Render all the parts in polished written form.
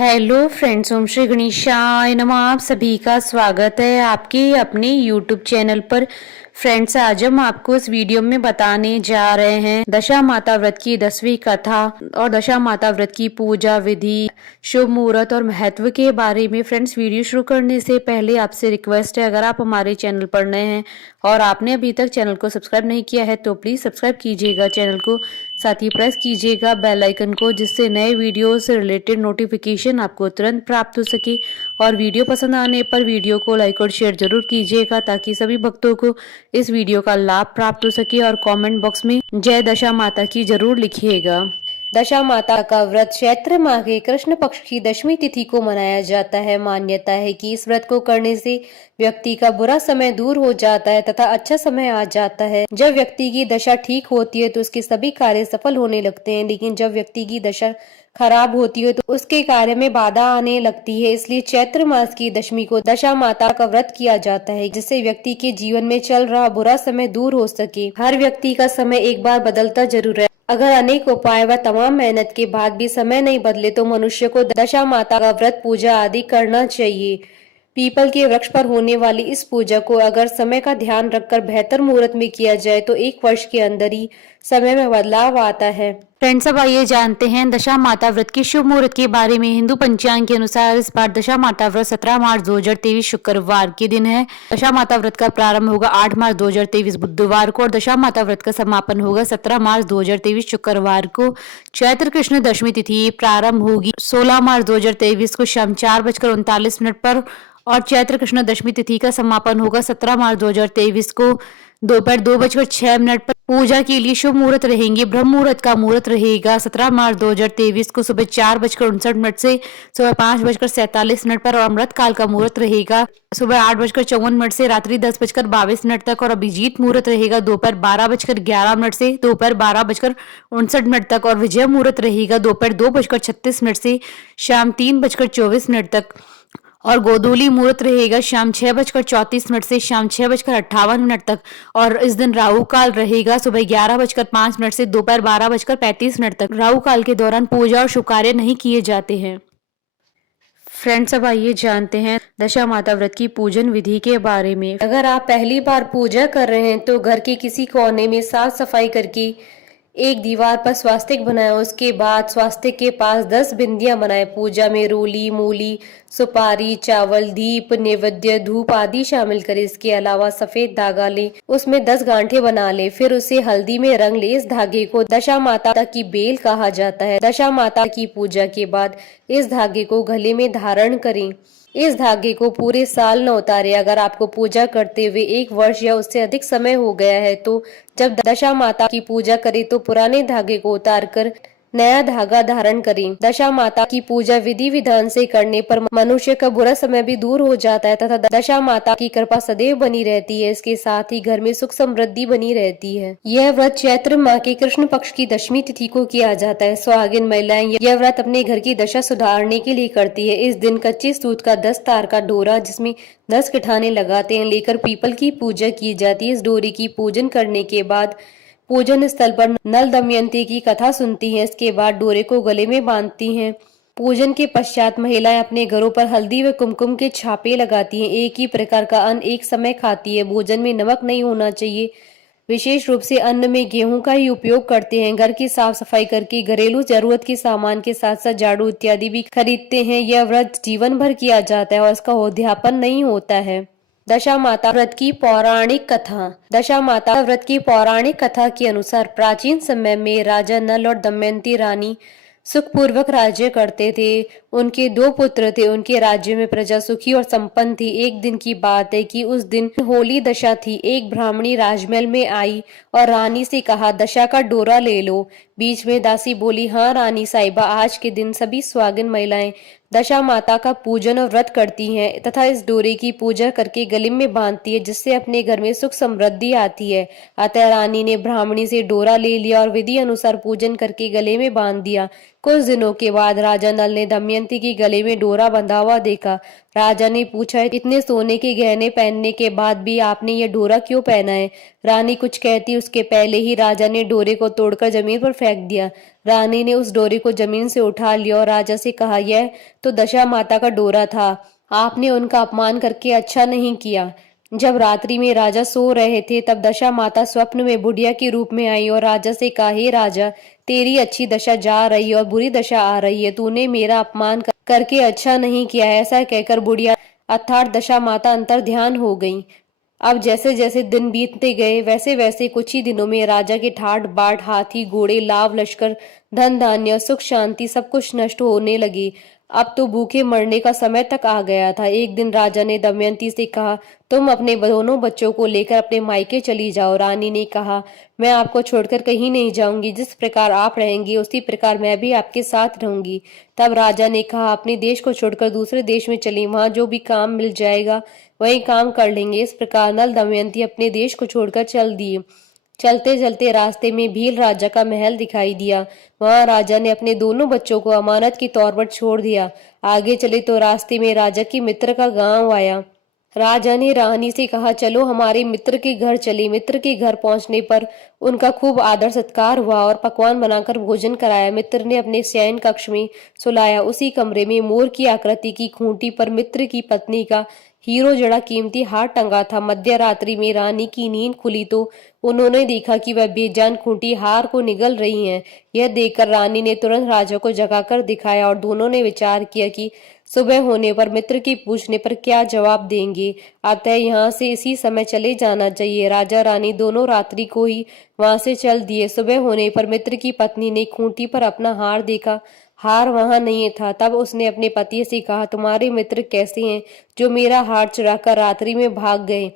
Hello friends, ओम श्री गणेशाय नमः। आप सभी का स्वागत है आपके अपने यूट्यूब चैनल पर। फ्रेंड्स, आज हम आपको इस वीडियो में बताने जा रहे हैं दशा माता व्रत की 10वीं कथा और दशा माता व्रत की पूजा विधि, शुभ मुहूर्त और महत्व के बारे में। फ्रेंड्स, वीडियो शुरू करने से पहले आपसे रिक्वेस्ट है, अगर आप हमारे चैनल पर नए हैं और आपने अभी तक चैनल को सब्सक्राइब नहीं किया है तो प्लीज सब्सक्राइब कीजिएगा चैनल को, साथ ही प्रेस कीजिएगा बेल आइकन को, जिससे नए वीडियो से रिलेटेड नोटिफिकेशन आपको तुरंत प्राप्त हो सके। और वीडियो पसंद आने पर वीडियो को लाइक और शेयर जरूर कीजिएगा ताकि सभी भक्तों को इस वीडियो का लाभ प्राप्त हो सके। और कमेंट बॉक्स में जय दशा माता की जरूर लिखिएगा। दशा माता का व्रत चैत्र माह के कृष्ण पक्ष की दशमी तिथि को मनाया जाता है। मान्यता है कि इस व्रत को करने से व्यक्ति का बुरा समय दूर हो जाता है तथा अच्छा समय आ जाता है। जब व्यक्ति की दशा ठीक होती है तो उसके सभी कार्य सफल होने लगते हैं, लेकिन जब व्यक्ति की दशा खराब होती है तो उसके कार्य में बाधा आने लगती है। इसलिए चैत्र मास की दशमी को दशा माता का व्रत किया जाता है, जिससे व्यक्ति के जीवन में चल रहा बुरा समय दूर हो सके। हर व्यक्ति का समय एक बार बदलता जरूर है। अगर अनेक उपाय व तमाम मेहनत के बाद भी समय नहीं बदले तो मनुष्य को दशा माता का व्रत पूजा आदि करना चाहिए। पीपल के वृक्ष पर होने वाली इस पूजा को अगर समय का ध्यान रखकर बेहतर मुहूर्त में किया जाए तो 1 वर्ष के अंदर ही समय में बदलाव आता है। फ्रेंड्स, अब आइए जानते हैं दशा माता व्रत के शुभ मुहूर्त के बारे में। हिंदू पंचांग के अनुसार इस बार दशा माता व्रत 17 मार्च 2023 शुक्रवार के दिन है। दशा माता व्रत का प्रारंभ होगा 8 मार्च 2023 बुधवार को और दशा माता व्रत का समापन होगा 17 मार्च 2023 शुक्रवार को। चैत्र कृष्ण दशमी तिथि प्रारंभ होगी 16 मार्च 2023 को शाम 4:39 पर और चैत्र कृष्ण दशमी तिथि का समापन होगा 17 मार्च 2023 को दोपहर 2:06 पर। पूजा के लिए शुभ मुहूर्त रहेंगे। ब्रह्म मुहूर्त का मुहूर्त रहेगा 17 मार्च 2023 को सुबह 4:59 से सुबह 5:47 पर और अमृत काल का मुहूर्त रहेगा सुबह 8:54 से रात्रि 10:22 तक और अभिजीत मुहूर्त रहेगा दोपहर 12:11 से दोपहर 12:59 तक और विजय मुहूर्त रहेगा दोपहर 2:36 से शाम 3:24 तक और गोधूली मुहूर्त रहेगा शाम 6:34 से शाम 6:58 तक और इस दिन राहु काल रहेगा सुबह 11:05 से दोपहर 12:35 तक। राहु काल के दौरान पूजा और शुभ कार्य नहीं किए जाते हैं। फ्रेंड्स, अब आइए जानते हैं दशा माता व्रत की पूजन विधि के बारे में। अगर आप पहली बार पूजा कर रहे हैं तो घर के किसी कोने में साफ सफाई करके एक दीवार पर स्वास्तिक बनाए। उसके बाद स्वास्तिक के पास 10 बिंदियां बनाए। पूजा में रोली, मूली, सुपारी, चावल, दीप, नैवेद्य, धूप आदि शामिल करें। इसके अलावा सफेद धागा ले, उसमें 10 गांठें बना ले, फिर उसे हल्दी में रंग ले। इस धागे को दशा माता की बेल कहा जाता है। दशा माता की पूजा के बाद इस धागे को गले में धारण करें। इस धागे को पूरे साल न उतारे। अगर आपको पूजा करते हुए 1 वर्ष या उससे अधिक समय हो गया है तो जब दशा माता की पूजा करें तो पुराने धागे को उतारकर नया धागा धारण करें। दशा माता की पूजा विधि विधान से करने पर मनुष्य का बुरा समय भी दूर हो जाता है तथा दशा माता की कृपा सदैव बनी रहती है। इसके साथ ही घर में सुख समृद्धि बनी रहती है। यह व्रत चैत्र माह के कृष्ण पक्ष की दशमी तिथि को किया जाता है। सुहागिन महिलाएं यह व्रत अपने घर की दशा सुधारने के लिए करती है। इस दिन कच्चे सूत का 10 तार का डोरा, जिसमें 10 किठाने लगाते हैं, लेकर पीपल की पूजा की जाती है। इस डोरी की पूजन करने के बाद पूजन स्थल पर नल दमयंती की कथा सुनती हैं। इसके बाद डोरे को गले में बांधती हैं। पूजन के पश्चात महिलाएं अपने घरों पर हल्दी व कुमकुम के छापे लगाती हैं। एक ही प्रकार का अन्न एक समय खाती है। भोजन में नमक नहीं होना चाहिए। विशेष रूप से अन्न में गेहूं का ही उपयोग करते हैं। घर की साफ सफाई करके घरेलू जरूरत के सामान के साथ साथ झाड़ू इत्यादि भी खरीदते हैं। यह व्रत जीवन भर किया जाता है और इसका उद्यापन नहीं होता है। दशा माता व्रत की पौराणिक कथा। दशा माता व्रत की पौराणिक कथा के अनुसार प्राचीन समय में राजा नल और दमयंती रानी सुखपूर्वक राज्य करते थे। उनके 2 पुत्र थे। उनके राज्य में प्रजा सुखी और संपन्न थी। एक दिन की बात है कि उस दिन होली दशा थी। एक ब्राह्मणी राजमहल में आई और रानी से कहा, दशा का डोरा ले लो। बीच में दासी बोली, हाँ रानी साहिबा, आज के दिन सभी सुहागिन महिलाएं दशा माता का पूजन और व्रत करती हैं तथा इस डोरे की पूजा करके गले में बांधती है, जिससे अपने घर में सुख समृद्धि आती है। अतः रानी ने ब्राह्मणी से डोरा ले लिया और विधि अनुसार पूजन करके गले में बांध दिया। कुछ दिनों के बाद राजा नल ने दमयंती की गले में डोरा बंधा हुआ देखा। राजा ने पूछा, इतने सोने के गहने पहनने के बाद भी आपने ये डोरा क्यों पहना है? रानी कुछ कहती उसके पहले ही राजा ने डोरे को तोड़कर जमीन पर फेंक दिया। रानी ने उस डोरे को जमीन से उठा लिया और राजा से कहा, यह तो दशा माता का डोरा था। आपने उनका अपमान करके अच्छा नहीं किया। जब रात्रि में राजा सो रहे थे तब दशा माता स्वप्न में बुढ़िया के रूप में आई और राजा से कहा, हे राजा, तेरी अच्छी दशा जा रही है और बुरी दशा आ रही है। तूने मेरा अपमान करके अच्छा नहीं किया है। ऐसा कहकर बुढ़िया अर्थात दशा माता अंतर ध्यान हो गई। अब जैसे जैसे दिन बीतते गए वैसे वैसे कुछ ही दिनों में राजा के ठाट बाट, हाथी घोड़े, लाव लश्कर, धन धान्य, सुख शांति सब कुछ नष्ट होने लगी। अब तो भूखे मरने का समय तक आ गया था। एक दिन राजा ने दमयंती से कहा, तुम अपने दोनों बच्चों को लेकर अपने मायके चली जाओ। रानी ने कहा, मैं आपको छोड़कर कहीं नहीं जाऊंगी। जिस प्रकार आप रहेंगी उसी प्रकार मैं भी आपके साथ रहूंगी। तब राजा ने कहा, अपने देश को छोड़कर दूसरे देश में चली, वहां जो भी काम मिल जाएगा वही काम कर लेंगे। इस प्रकार नल दमयंती अपने देश को छोड़कर चल दिए। चलते चलते रास्ते में भील राजा का महल दिखाई दिया। वहां राजा ने अपने दोनों बच्चों को अमानत के तौर पर छोड़ दिया। आगे चले तो रास्ते में राजा के मित्र का गांव आया। राजा ने रानी से कहा, चलो हमारे मित्र के घर चले। मित्र के घर पहुंचने पर उनका खूब आदर सत्कार हुआ और पकवान बनाकर भोजन कराया। मित्र ने अपने शयन कक्ष में सुलाया। उसी कमरे में मोर की आकृति की खूंटी पर मित्र की पत्नी का हीरो जड़ा कीमती हार टंगा था। मध्य रात्रि में रानी की नींद खुली तो उन्होंने देखा कि वह बेजान खूंटी हार को निगल रही है। यह देखकर रानी ने तुरंत राजा को जगाकर दिखाया और दोनों ने विचार किया कि सुबह होने पर मित्र के पूछने पर क्या जवाब देंगे। अतः यहाँ से इसी समय चले जाना चाहिए। राजा रानी दोनों रात्रि को ही वहां से चल दिए। सुबह होने पर मित्र की पत्नी ने खूंटी पर अपना हार देखा। हार वहां नहीं था। तब उसने अपने पति से कहा, तुम्हारे मित्र कैसे हैं जो मेरा हार चुराकर रात्रि में भाग गए?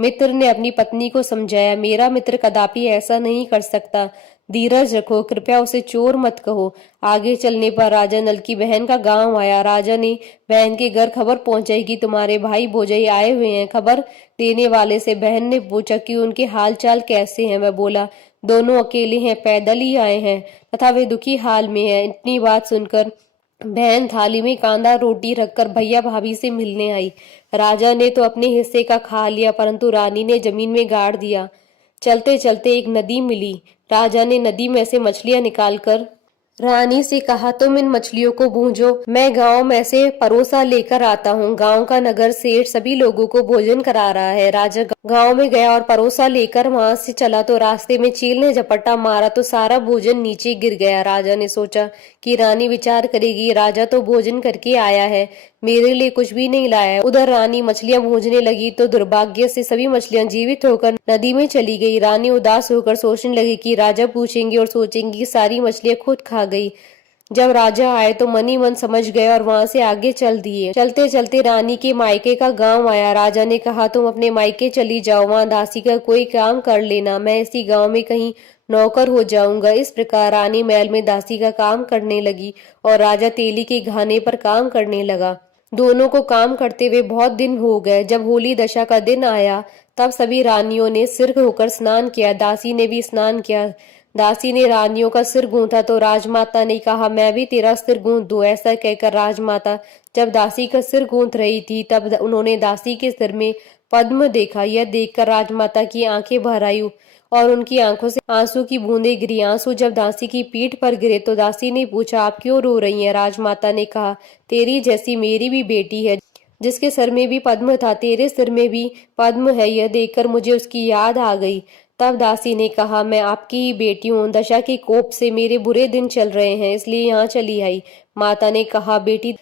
मित्र ने अपनी पत्नी को समझाया, मेरा मित्र कदापि ऐसा नहीं कर सकता। धीरज रखो, कृपया उसे चोर मत कहो। आगे चलने पर राजा नल की बहन का गांव आया। राजा ने बहन के घर खबर पहुंचाई कि तुम्हारे भाई भौजाई आए हुए हैं। खबर देने वाले से बहन ने पूछा कि उनके हाल चाल कैसे हैं। वह बोला, दोनों अकेले हैं, पैदल ही आए हैं तथा वे दुखी हाल में हैं। इतनी बात सुनकर बहन थाली में कांदा रोटी रखकर भैया भाभी से मिलने आई। राजा ने तो अपने हिस्से का खा लिया परंतु रानी ने जमीन में गाड़ दिया। चलते चलते एक नदी मिली। राजा ने नदी में से मछलियां निकालकर रानी से कहा, तुम इन मछलियों को भूंजो, मैं गांव में से परोसा लेकर आता हूँ। गांव का नगर सेठ सभी लोगों को भोजन करा रहा है। राजा गांव में गया और परोसा लेकर वहां से चला तो रास्ते में चील ने झपट्टा मारा तो सारा भोजन नीचे गिर गया। राजा ने सोचा कि रानी विचार करेगी, राजा तो भोजन करके आया है, मेरे लिए कुछ भी नहीं लाया है। उधर रानी मछलियां भूंजने लगी तो दुर्भाग्य से सभी मछलियां जीवित होकर नदी में चली गई। रानी उदास होकर सोचने लगी कि राजा पूछेंगे और सोचेंगी कि सारी मछलियां खुद खा गई। जब राजा आए तो मन ही मन समझ गए और वहां से आगे चल दिए। चलते चलते रानी के मायके का गांव आया। राजा ने कहा, तुम अपने मायके चली जाओ, वहां दासी का कोई काम कर लेना, मैं इसी गांव में कहीं नौकर हो जाऊंगा। इस प्रकार रानी महल में दासी का काम करने लगी और राजा तेली के घाने पर काम करने लगा। दोनों को काम करते हुए बहुत दिन हो गए। जब होली दशा का दिन आया तब सभी रानियों ने सिर धोकर स्नान किया। दासी ने भी स्नान किया। दासी ने रानियों का सिर गूंथा तो राजमाता ने कहा, मैं भी तेरा सिर गूंथ दूं। ऐसा कहकर राजमाता जब दासी का सिर गूंथ रही थी तब उन्होंने दासी के सिर में पद्म देखा। यह देखकर राजमाता की आंखें भर आई और उनकी आंखों से आंसू की बूंदें गिरी। आंसू जब दासी की पीठ पर गिरे तो दासी ने पूछा, आप क्यों रो रही हैं? राजमाता ने कहा, तेरी जैसी मेरी भी बेटी है जिसके सिर में भी पद्म था, तेरे सिर में भी पद्म है। यह देखकर मुझे उसकी याद आ गई। तब दासी ने कहा, मैं आपकी ही बेटी हूँ, दशा के कोप से मेरे बुरे दिन चल रहे हैं इसलिए यहाँ चली आई। माता ने कहा, बेटी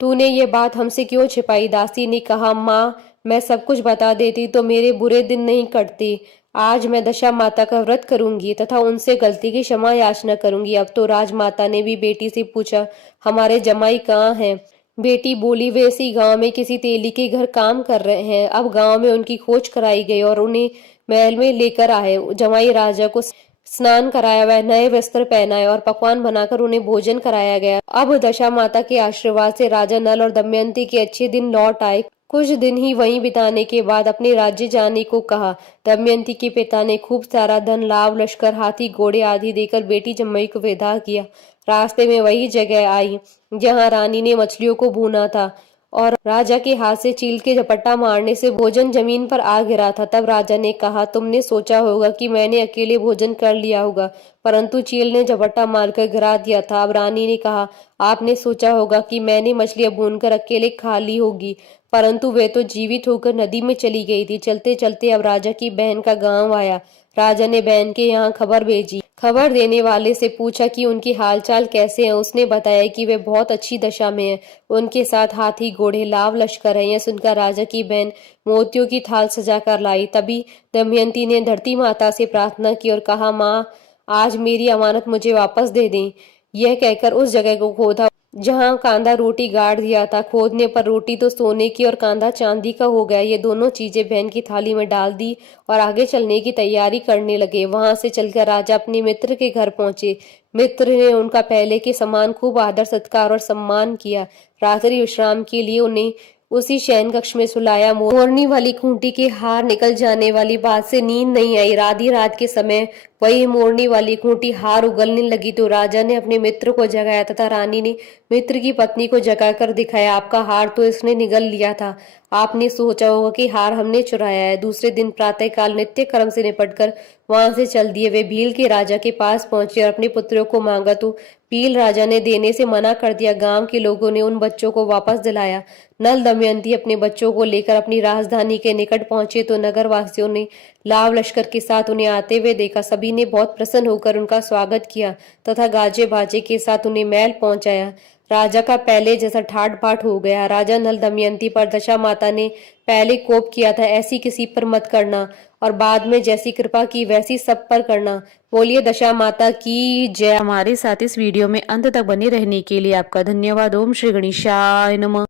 तूने ये बात हमसे क्यों छिपाई? दासी ने कहा, माँ मैं सब कुछ बता देती तो मेरे बुरे दिन नहीं कटते। आज मैं दशा माता का व्रत करूंगी तथा उनसे गलती की क्षमा याचना करूंगी। अब तो राजमाता ने भी बेटी से पूछा, हमारे जमाई कहाँ हैं? बेटी बोली, वे इसी गांव में किसी तेली के घर काम कर रहे हैं। अब गांव में उनकी खोज कराई गई और उन्हें महल में लेकर आए। जमाई राजा को स्नान कराया, वह नए वस्त्र पहनाए और पकवान बनाकर उन्हें भोजन कराया गया। अब दशा माता के आशीर्वाद से राजा नल और दमयंती के अच्छे दिन लौट आए। कुछ दिन ही वहीं बिताने के बाद अपने राज्य जाने को कहा। दमयंती के पिता ने खूब सारा धन, लाव लश्कर, हाथी घोड़े आदि देकर बेटी जम्मई को विदा किया। रास्ते में वही जगह आई जहाँ रानी ने मछलियों को भूना था और राजा के हाथ से चील के झपट्टा मारने से भोजन जमीन पर आ गिरा था। तब राजा ने कहा, तुमने सोचा होगा कि मैंने अकेले भोजन कर लिया होगा, परंतु चील ने झपट्टा मारकर गिरा दिया था। अब रानी ने कहा, आपने सोचा होगा कि मैंने मछलियां भूनकर अकेले खा ली होगी, परंतु वे तो जीवित होकर नदी में चली गई थी। चलते चलते अब राजा की बहन का गांव आया। राजा ने बहन के यहाँ खबर भेजी। खबर देने वाले से पूछा कि उनकी हालचाल कैसे हैं। उसने बताया कि वे बहुत अच्छी दशा में हैं। उनके साथ हाथी घोड़े लाव लश्कर है। यह सुनकर राजा की बहन मोतियों की थाल सजा कर लाई। तभी दमयंती ने धरती माता से प्रार्थना की और कहा, माँ, आज मेरी अमानत मुझे वापस दे दें। यह कहकर उस जगह को खोदा जहाँ कांदा रोटी गाड़ दिया था। खोदने पर रोटी तो सोने की और कांदा चांदी का हो गया। ये दोनों चीजें बहन की थाली में डाल दी और आगे चलने की तैयारी करने लगे। वहां से चलकर राजा अपने मित्र के घर पहुंचे। मित्र ने उनका पहले के समान खूब आदर सत्कार और सम्मान किया। रात्रि विश्राम के लिए उन्हें उसी शयन कक्ष में सुलाया। मोरनी वाली खूंटी के हार निकल जाने वाली बात से नींद नहीं आई। आधी रात के समय वही मोरनी वाली खूंटी हार उगलने लगी तो राजा ने अपने मित्र को जगाया तथा रानी ने मित्र की पत्नी को जगाकर दिखाया, आपका हार तो इसने निगल लिया था। आपने सोचा होगा कि हार हमने चुराया है। दूसरे दिन प्रातःकाल नित्य कर्म से निपटकर वहां से चल दिए। वे भील के राजा के पास पहुंचे और अपने पुत्रों को मांगा तो भील राजा ने देने से मना कर दिया। गांव के लोगों ने उन बच्चों को वापस दिलाया। नल दमयंती अपने बच्चों को लेकर अपनी राजधानी के निकट पहुंचे तो नगर वासियों ने लाव लश्कर के साथ उन्हें आते हुए देखा। सभी ने बहुत प्रसन्न होकर उनका स्वागत किया तथा गाजे बाजे के साथ उन्हें महल पहुंचाया। राजा का पहले जैसा ठाट बाट हो गया। राजा नल दमयंती पर दशा माता ने पहले कोप किया था, ऐसी किसी पर मत करना, और बाद में जैसी कृपा की वैसी सब पर करना। बोलिए दशा माता की जय। हमारे साथ इस वीडियो में अंत तक बने रहने के लिए आपका धन्यवाद। ओम श्री गणेशाय नमः।